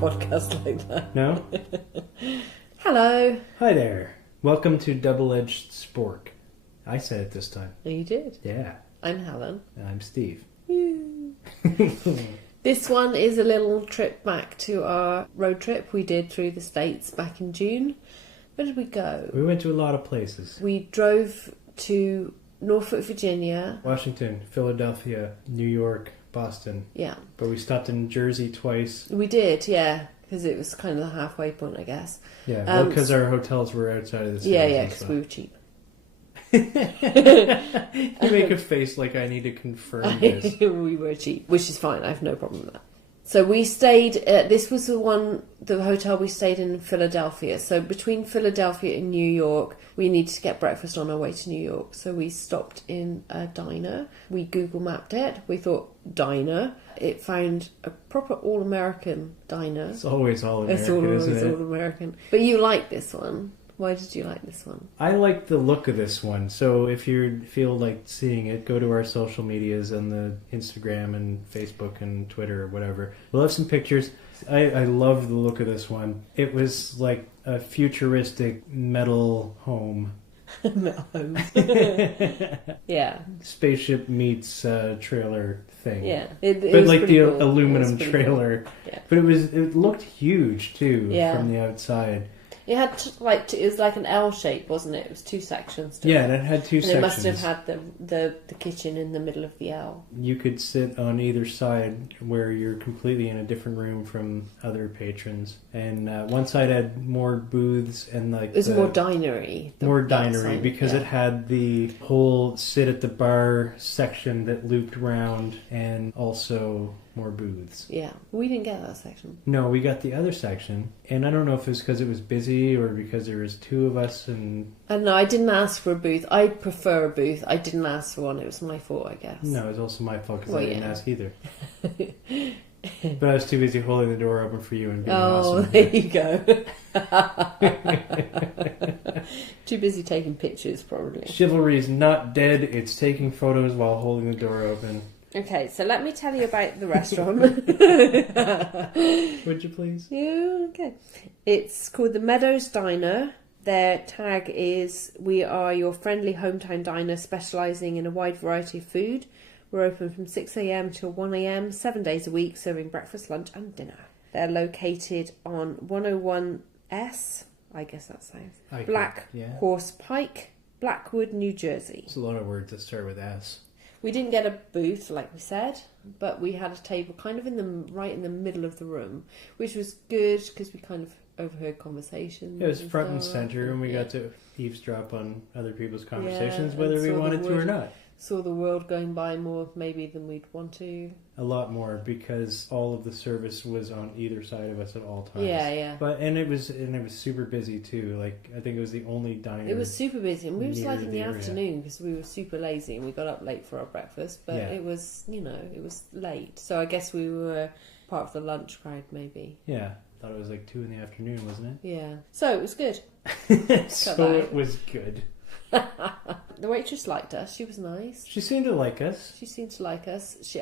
podcast like that. No? Hello. Hi there. Welcome to Double-Edged Spork. I said it this time. Oh, you did? Yeah. I'm Helen. And I'm Steve. This one is a little trip back to our road trip we did through the States back in June. Where did we go? We went to a lot of places. We drove to Norfolk, Virginia. Washington, Philadelphia, New York, Boston. Yeah. But we stopped in Jersey twice. We did, yeah. Because it was kind of the halfway point, I guess. Yeah, well, because our hotels were outside of the city. Yeah, because we were cheap. You make a face like I need to confirm this. We were cheap, which is fine. I have no problem with that. So we stayed, this was the hotel we stayed in Philadelphia. So between Philadelphia and New York, we needed to get breakfast on our way to New York. So we stopped in a diner. We Google mapped it. We thought, diner. It found a proper all-American diner. It's always all-American, isn't it? It's always all-American. But you like this one. Why did you like this one? I like the look of this one. So if you feel like seeing it, go to our social medias on the Instagram and Facebook and Twitter or whatever. We'll have some pictures. I love the look of this one. It was like a futuristic metal home. Metal home. Yeah. Spaceship meets trailer thing. Yeah. But like the cool. aluminum trailer. Cool. Yeah. But it looked huge too from the outside. It had it was like an L shape, wasn't it? It was two sections. Yeah, and it had two sections. It must have had the kitchen in the middle of the L. You could sit on either side where you're completely in a different room from other patrons. And one side had more booths and like... It was more dinery. More dinery because it had the whole sit at the bar section that looped round and also... more booths. Yeah. We didn't get that section. No, we got the other section. And I don't know if it was because it was busy or because there was two of us and... I don't know. I didn't ask for a booth. I prefer a booth. I didn't ask for one. It was my fault, I guess. No, it was also my fault because I didn't ask either. But I was too busy holding the door open for you and being awesome. Oh, there you go. Too busy taking pictures, probably. Chivalry's not dead. It's taking photos while holding the door open. Okay, so let me tell you about the restaurant. Would you please? Yeah, okay. It's called the Meadows Diner. Their tag is, "We are your friendly hometown diner specialising in a wide variety of food. We're open from 6 a.m. till 1 a.m, 7 days a week, serving breakfast, lunch and dinner." They're located on 101S, I guess that sounds, Black Horse Pike, Blackwood, New Jersey. It's a lot of words that start with S. We didn't get a booth, like we said, but we had a table kind of right in the middle of the room, which was good because we kind of overheard conversations. It was front and center, and we got to eavesdrop on other people's conversations, whether we wanted to or not. Saw the world going by more maybe than we'd want to. A lot more because all of the service was on either side of us at all times. Yeah. But it was super busy too. Like I think it was the only diner. It was super busy, and we was like in the afternoon because we were super lazy and we got up late for our breakfast. But it was it was late, so I guess we were part of the lunch crowd maybe. Yeah, I thought it was like 2 p.m, wasn't it? Yeah, so it was good. So it was good. The waitress liked us. She was nice. She seemed to like us.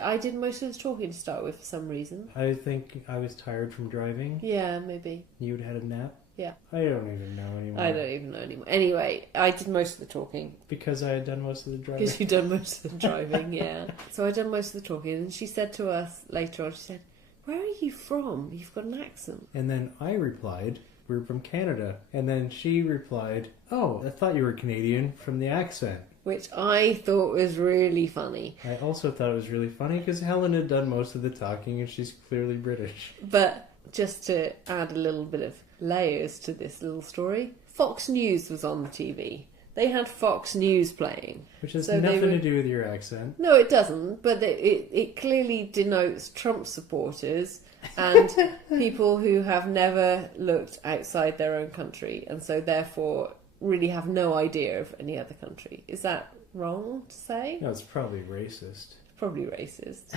I did most of the talking to start with for some reason. I think I was tired from driving. Yeah, maybe. You'd had a nap? Yeah. I don't even know anymore. I don't even know anymore. Anyway, I did most of the talking. Because I had done most of the driving? Because you'd done most of the driving, yeah. So I'd done most of the talking, and she said to us later on, she said, "Where are you from? You've got an accent." And then I replied, "We're from Canada." And then she replied, "Oh, I thought you were Canadian from the accent." Which I thought was really funny. I also thought it was really funny because Helen had done most of the talking and she's clearly British. But just to add a little bit of layers to this little story, Fox News was on the TV. They had Fox News playing. Which has nothing to do with your accent. No, it doesn't. But it clearly denotes Trump supporters and people who have never looked outside their own country and so therefore really have no idea of any other country. Is that wrong to say? No, it's probably racist. Probably racist.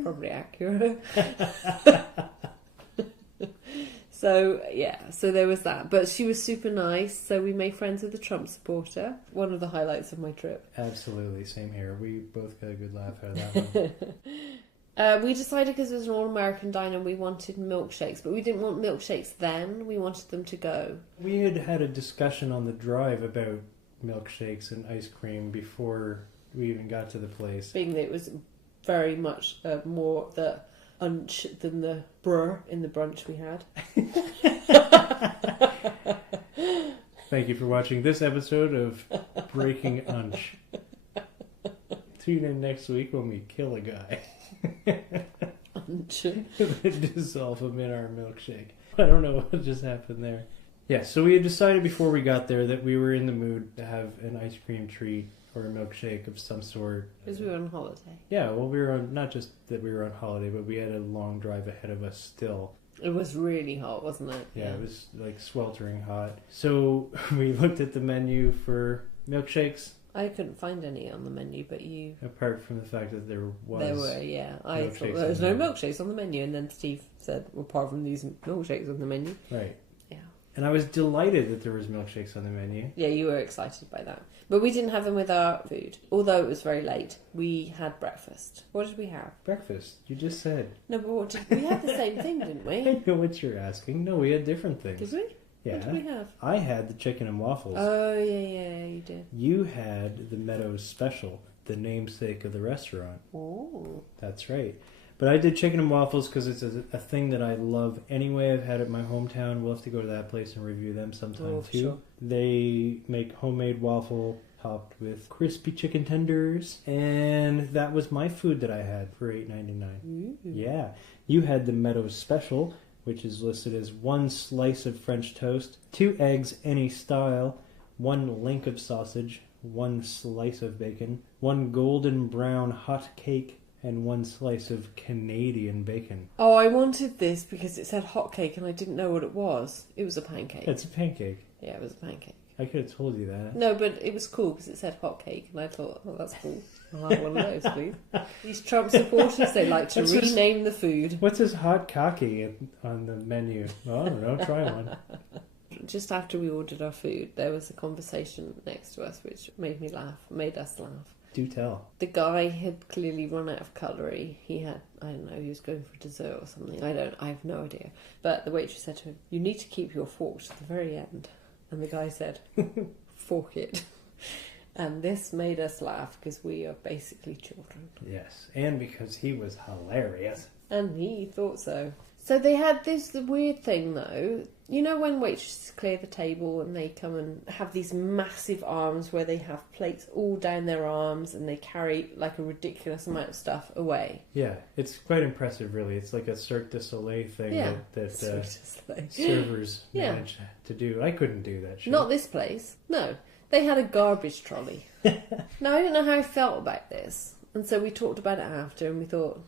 Probably accurate. So there was that. But she was super nice, so we made friends with a Trump supporter. One of the highlights of my trip. Absolutely, same here. We both got a good laugh out of that one. We decided because it was an all-American diner we wanted milkshakes, but we didn't want milkshakes then. We wanted them to go. We had a discussion on the drive about milkshakes and ice cream before we even got to the place. Being that it was very much more the unch than the brr in the brunch we had. Thank you for watching this episode of Breaking Unch. Tune in next week when we kill a guy. Unch. Dissolve him in our milkshake. I don't know what just happened there. Yeah, so we had decided before we got there that we were in the mood to have an ice cream treat or a milkshake of some sort. Because we were on holiday. Yeah, well, we were on, not just that we were on holiday, but we had a long drive ahead of us still. It was really hot, wasn't it? Yeah, it was like sweltering hot. So we looked at the menu for milkshakes. I couldn't find any on the menu, but you... Apart from the fact that there was... There were, yeah. I thought there was no milkshakes on the menu, and then Steve said, well, apart from these milkshakes on the menu. Right. Yeah. And I was delighted that there was milkshakes on the menu. Yeah, you were excited by that. But we didn't have them with our food. Although it was very late, we had breakfast. What did we have? Breakfast. You just said. No, but what did we had the same thing, didn't we? I know what you're asking. No, we had different things. Did we? Yeah. What did we have? I had the chicken and waffles. Oh, yeah, you did. You had the Meadows Special, the namesake of the restaurant. Oh. That's right. But I did chicken and waffles because it's a thing that I love anyway. I've had it in my hometown. We'll have to go to that place and review them sometime too. Sure. They make homemade waffle topped with crispy chicken tenders. And that was my food that I had for $8.99. Yeah. You had the Meadows Special, which is listed as 1 slice of French toast, 2 eggs any style, 1 link of sausage, 1 slice of bacon, 1 golden brown hot cake, and 1 slice of Canadian bacon. Oh, I wanted this because it said hot cake and I didn't know what it was. It was a pancake. It's a pancake. Yeah, it was a pancake. I could have told you that. No, but it was cool because it said hot cake and I thought, oh, that's cool. I'll have one of those, please. These Trump supporters, they like to rename the food. What's this hot cocky on the menu? Well, I don't know, try one. Just after we ordered our food, there was a conversation next to us which made us laugh. Do tell. The guy had clearly run out of cutlery. He had, I don't know, he was going for dessert or something. I have no idea. But the waitress said to him, you need to keep your fork to the very end. And the guy said, fork it. And this made us laugh because we are basically children. Yes, and because he was hilarious. And he thought so. So they had this weird thing though. You know when waitresses clear the table and they come and have these massive arms where they have plates all down their arms and they carry like a ridiculous amount of stuff away? Yeah, it's quite impressive really. It's like a Cirque du Soleil thing that servers manage to do. I couldn't do that shit. Not this place. No. They had a garbage trolley. Now I don't know how I felt about this. And so we talked about it after and we thought,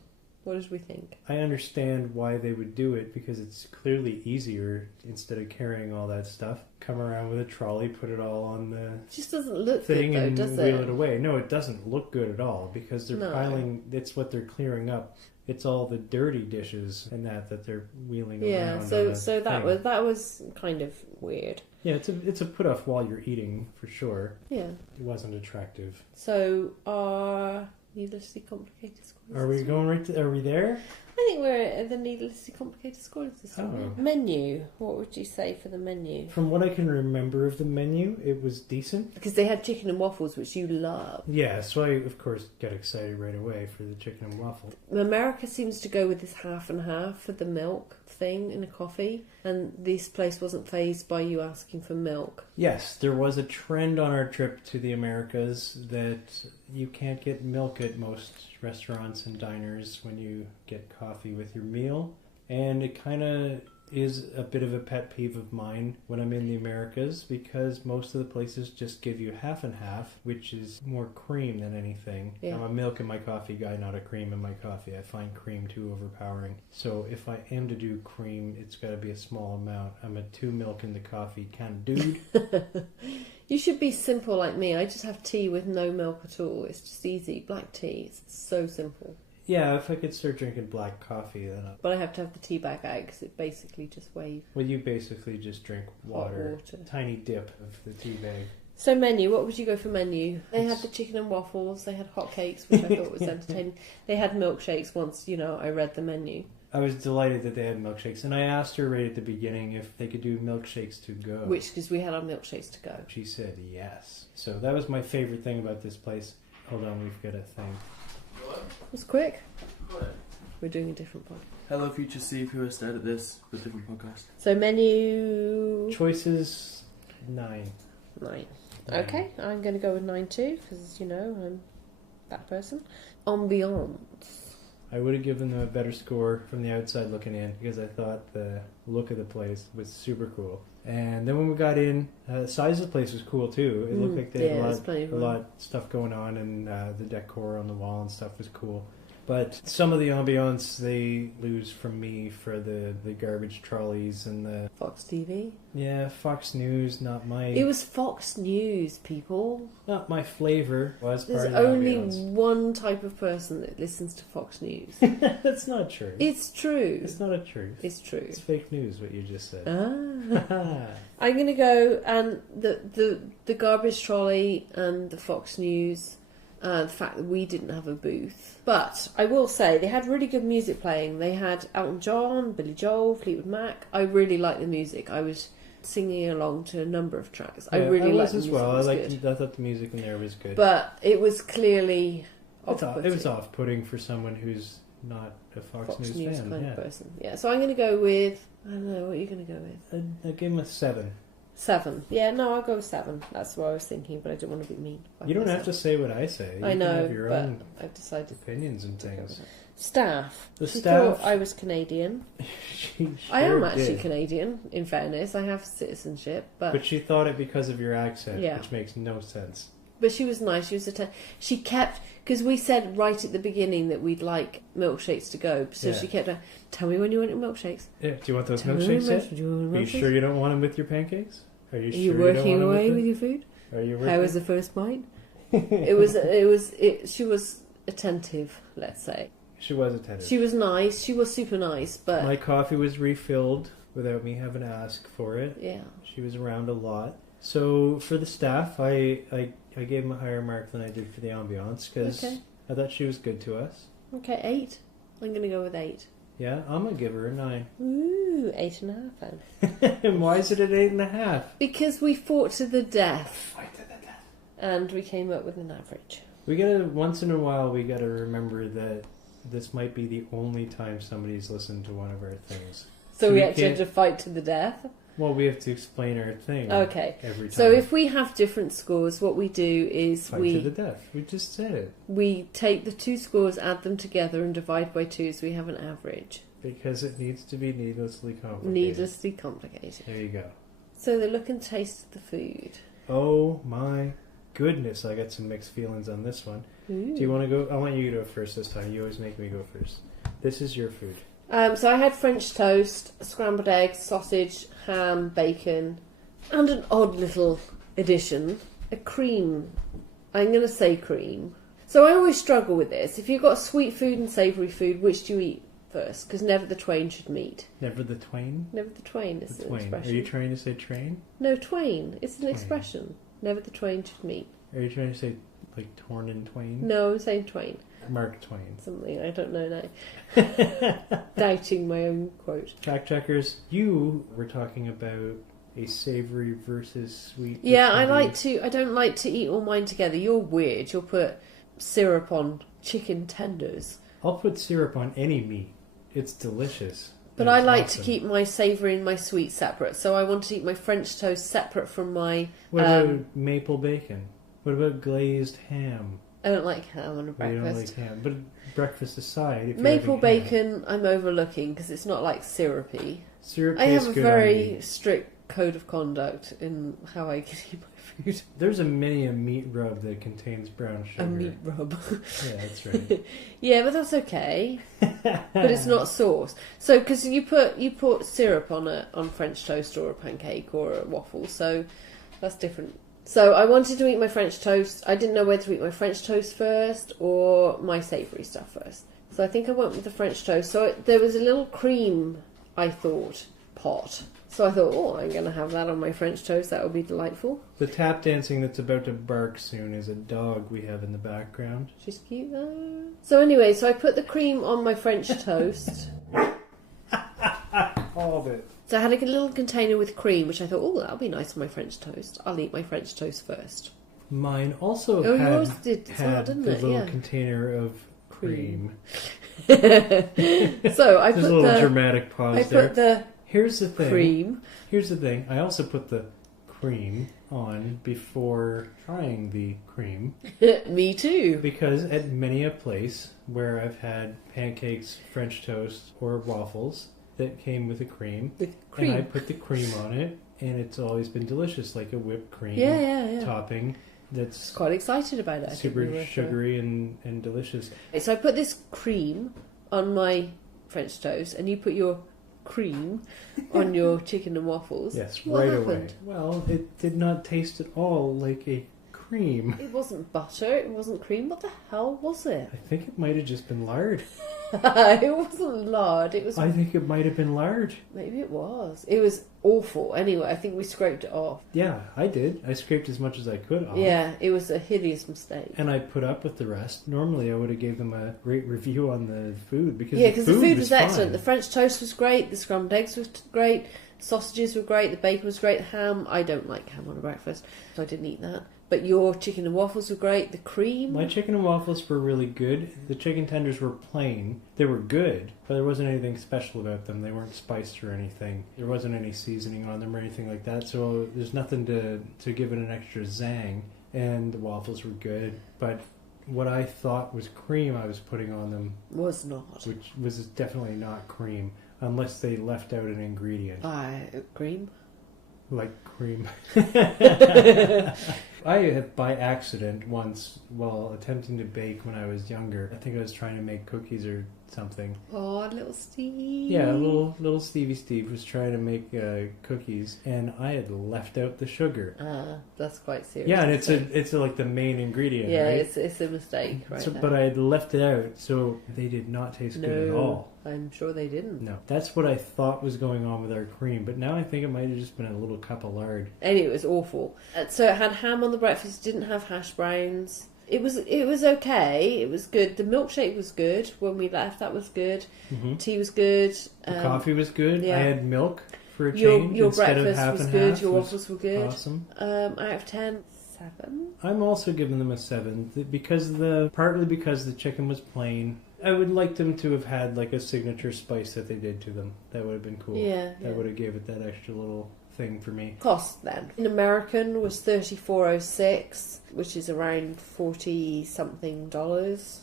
what did we think? I understand why they would do it because it's clearly easier instead of carrying all that stuff. Come around with a trolley, put it all on the it just doesn't look thing good, though, and does wheel it? it away. No, it doesn't look good at all because they're piling. It's what they're clearing up. It's all the dirty dishes and that they're wheeling around. Yeah, so that was kind of weird. Yeah, it's a put off while you're eating for sure. Yeah, it wasn't attractive. So our needlessly complicated scoring Are we system. going right to... Are we there? I think we're at the needlessly complicated scoring system. Oh. Menu. What would you say for the menu? From what I can remember of the menu, it was decent. Because they had chicken and waffles, which you love. Yeah, so I, of course, got excited right away for the chicken and waffle. America seems to go with this half and half for the milk thing in a coffee. And this place wasn't fazed by you asking for milk. Yes, there was a trend on our trip to the Americas that you can't get milk at most restaurants and diners when you get coffee with your meal. And it kind of is a bit of a pet peeve of mine when I'm in the Americas because most of the places just give you half and half, which is more cream than anything. Yeah. I'm a milk in my coffee guy, not a cream in my coffee. I find cream too overpowering. So if I am to do cream, it's got to be a small amount. I'm a 2 milk in the coffee kind of dude. You should be simple like me. I just have tea with no milk at all. It's just easy. Black tea. It's so simple. Yeah, if I could start drinking black coffee, then But I have to have the tea bag out because it basically just waves. Well, you basically just drink water. Hot water. Tiny dip of the tea bag. So menu, what would you go for menu? They had the chicken and waffles, they had hotcakes, which I thought was entertaining. They had milkshakes once, I read the menu. I was delighted that they had milkshakes, and I asked her right at the beginning if they could do milkshakes to go. Because we had our milkshakes to go. She said yes. So that was my favorite thing about this place. Hold on, we've got a thing. It was quick. We're doing a different one. Hello, future Steve, who has started this with a different podcast. So menu... Choices, 9. 9. Okay, I'm going to go with 9 too, because, I'm that person. Ambiance. I would have given them a better score from the outside looking in, because I thought the look of the place was super cool. And then when we got in, the size of the place was cool too. It looked like they had a lot of stuff going on, and the decor on the wall and stuff was cool. But some of the ambiance they lose from me for the garbage trolleys and the... Fox TV? Yeah, Fox News, not my... It was Fox News, people. Not my flavour. Was There's part of the only ambiance. one type of person that listens to Fox News. That's not true. It's true. It's not a truth. It's true. It's fake news, what you just said. I'm going to go, and the garbage trolley and the Fox News... the fact that we didn't have a booth. But I will say, they had really good music playing. They had Elton John, Billy Joel, Fleetwood Mac. I really liked the music. I was singing along to a number of tracks. Yeah, I really liked the the music. I thought the music in there was good. But it was clearly it was off-putting for someone who's not a Fox News fan. kind of person. Yeah, so I'm going to go with... I don't know, what are you going to go with? I'd give him a 7. 7. Yeah, no, I'll go with 7. That's what I was thinking, but I didn't want to be mean. You don't have to say what I say. You I know, can have your but own I've decided opinions and things. Staff. The She staff... thought I was Canadian. She I am sure actually did. Canadian, in fairness. I have citizenship, But she thought it because of your accent, Yeah. which makes no sense. But she was nice. She was she kept, because we said right at the beginning that we'd like milkshakes to go. So Yeah. she kept, tell me when you want your milkshakes. Yeah. Do you want those Tell me milkshakes when yet? do you want Are you milkshakes? sure you don't want them with your pancakes? Are you Are sure you you working don't want away them with your food? Are you working? How was the first bite? She was attentive, let's say. She was attentive. She was nice. She was super nice, but My coffee was refilled without me having to ask for it. yeah. She was around a lot. So for the staff, I gave them a higher mark than I did for the ambiance because Okay. I thought she was good to us. Okay, 8. I'm going to go with 8. Yeah, I'm gonna give her a 9. Ooh, 8.5 then. And why is it at 8.5? Because we fought to the death, Fight to the death. and we came up with an average. We gotta once in a while we gotta remember that this might be the only time somebody's listened to one of our things. So we we actually had can't- to fight to the death? Well, we have to explain our thing. Okay. Every time. So if we have different scores, what we do is fight to the death. We just said it we take the 2 scores, add them together, and divide by 2, so we have an average. because it needs to be needlessly complicated. Needlessly complicated. There you go. So the look and taste of the food. Oh my goodness, I got some mixed feelings on this one. Ooh. Do you want to go? I want you to go first this time. You always make me go first. This is your food. So I had French toast, scrambled eggs, sausage, ham, bacon, and an odd little addition, a cream. I'm going to say cream. So I always struggle with this. If you've got sweet food and savoury food, which do you eat first? Because never the twain should meet. Never the twain? Never the twain is The an twain. expression. Are you trying to say train? No, twain. It's an Twain. expression. Never the twain should meet. Are you trying to say like torn and twain? No, I'm saying twain. Mark Twain. Something I don't know now. Doubting my own quote. Fact checkers, you were talking about a savoury versus sweet. Yeah, I versus- don't like to eat all mine together. You're weird. You'll put syrup on chicken tenders. I'll put syrup on any meat. It's delicious. But And I it's like awesome. to keep my savoury and my sweet separate. So I want to eat my French toast separate from my... What about maple bacon? What about glazed ham? I don't like ham on a You don't breakfast. like ham, but breakfast aside, if you're Maple having ham. bacon I'm overlooking because it's not like syrupy. Syrup I tastes have a good on very meat. strict code of conduct in how I can eat my food. There's a meat rub that contains brown sugar. A meat rub. Yeah, that's right. Yeah, but that's okay. But it's not sauce. So because you put syrup on French toast or a pancake or a waffle, so that's different. So I wanted to eat my French toast. I didn't know whether to eat my French toast first or my savoury stuff first. So I think I went with the French toast. So there was a little cream, I thought, pot So I thought, oh, I'm going to have that on my French toast. That would be delightful. The tap dancing that's about to bark soon is a dog we have in the background. She's cute though. So anyway, so I put the cream on my French toast. All of it. So I had a little container with cream, which I thought, oh, that'll be nice on my French toast. I'll eat my French toast first. Mine also yours did as well, had didn't the it? little Yeah. container of cream. So I There's put a little the dramatic pause I there. put the Here's the thing. cream. Here's the thing. I also put the cream on before trying the cream Me too. because at many a place where I've had pancakes, French toast, or waffles that came with a cream, With and I cream. put the cream on it, and it's always been delicious, like a whipped cream Yeah. topping that's Quite excited about it. I think super we were. sugary and delicious. So I put this cream on my French toast, and you put your cream on your chicken and waffles. Yes, What right happened? away. Well, it did not taste at all like a cream. It wasn't butter. It wasn't cream. What the hell was it? I think it might have just been lard. It wasn't lard. It was. I think it might have been lard. Maybe it was. It was awful. Anyway, I think we scraped it off. Yeah, I did. I scraped as much as I could off. Yeah, it was a hideous mistake. And I put up with the rest. Normally, I would have gave them a great review on the food because Yeah, because the food was fine. excellent. The French toast was great. The scrambled eggs were great. Sausages were great. The bacon was great. Ham. I don't like ham on a breakfast, so I didn't eat that. But your chicken and waffles were great. The cream. My chicken and waffles were really good. The chicken tenders were plain. They were good, but there wasn't anything special about them. They weren't spiced or anything. There wasn't any seasoning on them or anything like that. So there's nothing to give it an extra zang. And the waffles were good, but what I thought was cream I was putting on them, Was not. which was definitely not cream, unless they left out an ingredient. Cream? Like cream. I had, by accident, once, while attempting to bake when I was younger, I think I was trying to make cookies or something. Oh, little Steve. Yeah, little Stevie Steve was trying to make cookies, and I had left out the sugar. That's quite serious. Yeah, and it's like the main ingredient, Yeah, right? it's a mistake, right? So, there. but I had left it out, so they did not taste good at all. I'm sure they didn't. No, that's what I thought was going on with our cream, but now I think it might have just been a little cup of lard. Anyway, it was awful. So it had ham on the breakfast. Didn't have hash browns. It was okay. It was good. The milkshake was good when we left. That was good. Mm-hmm. Tea was good. The coffee was good. yeah. I had milk for a change Your instead of breakfast half was and good. half. Your It was waffles were good. Awesome. Out of 10, 7. I'm also giving them a 7 partly because the chicken was plain. I would like them to have had like a signature spice that they did to them. That would have been cool. Yeah. That would have gave it that extra little thing for me. Cost then. An American was $34.06, which is around $40-something,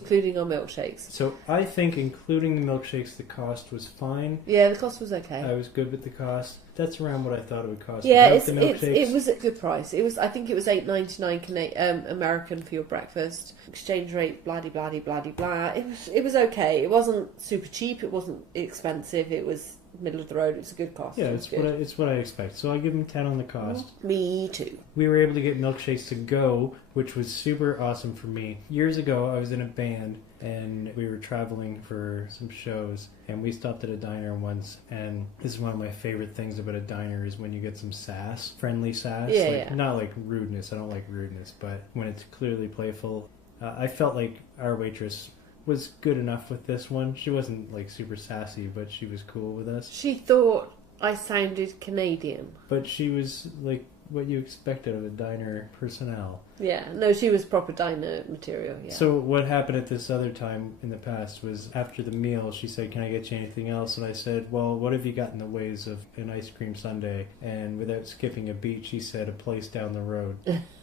including our milkshakes. So I think including the milkshakes, the cost was fine. Yeah, the cost was okay. I was good with the cost. That's around what I thought it would cost. Yeah, Without the milkshakes. it was a good price. I think it was $8.99 American for your breakfast. Exchange rate, blah de blah de blah de blah. It was okay. It wasn't super cheap. It wasn't expensive. It was middle of the road. It was a good cost. Yeah, It was it's what I expect. So I give them 10 on the cost. Me too. We were able to get milkshakes to go, which was super awesome for me. Years ago, I was in a band and we were traveling for some shows, and we stopped at a diner once. And this is one of my favorite things about a diner is when you get some sass, friendly sass. Yeah, like, yeah. Not like rudeness. I don't like rudeness, but when it's clearly playful. I felt like our waitress was good enough with this one. She wasn't like super sassy, but she was cool with us. She thought I sounded Canadian. But she was like what you expected of a diner personnel. Yeah, no, she was proper diner material. Yeah. So what happened at this other time in the past was after the meal, she said, "Can I get you anything else?" And I said, "Well, what have you got in the ways of an ice cream sundae?" And without skipping a beat, she said, "A place down the road."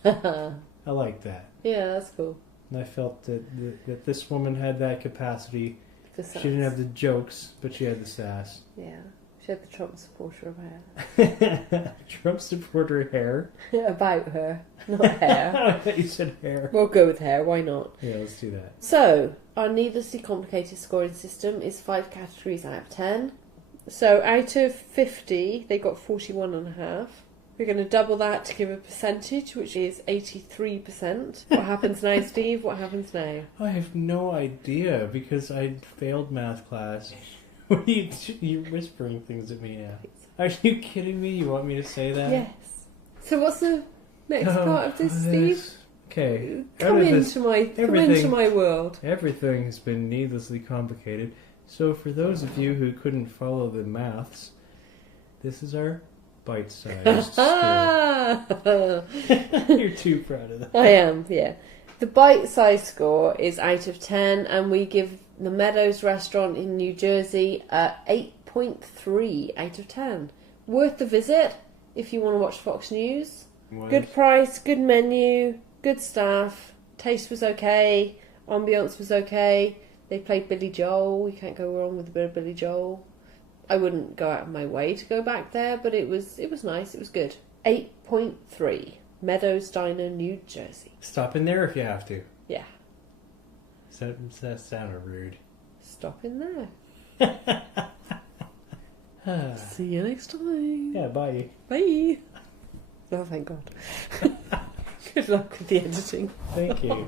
I like that. Yeah, that's cool. And I felt that this woman had that capacity. The sass. She didn't have the jokes, but she had the sass. Yeah, she had the Trump supporter of hair. Trump supporter hair. About her, not hair. I thought you said hair. We'll go with hair. Why not? Yeah, let's do that. So, our needlessly complicated scoring system is 5 categories out of 10. So, out of 50, they got 41.5. We're going to double that to give a percentage, which is 83%. What happens now, Steve? What happens now? I have no idea because I failed math class. You're whispering things at me now. It's Are you kidding me? You want me to say that? Yes. So what's the next part of this, Steve? Okay. Come into my world. Everything has been needlessly complicated. So for those of you who couldn't follow the maths, this is our bite-sized score. You're too proud of that. I am, yeah. The bite-sized score is out of 10, and we give the Meadows restaurant in New Jersey a 8.3 out of 10. Worth the visit if you want to watch Fox News. Good price, good menu, good staff. Taste was okay. Ambiance was okay. They played Billy Joel. You can't go wrong with a bit of Billy Joel. I wouldn't go out of my way to go back there, but it was nice. It was good. 8.3. Meadows Diner, New Jersey. Stop in there if you have to. Yeah. That sounded rude. Stop in there. See you next time. Yeah, bye. Bye. Oh, thank God. Good luck with the editing. Thank you.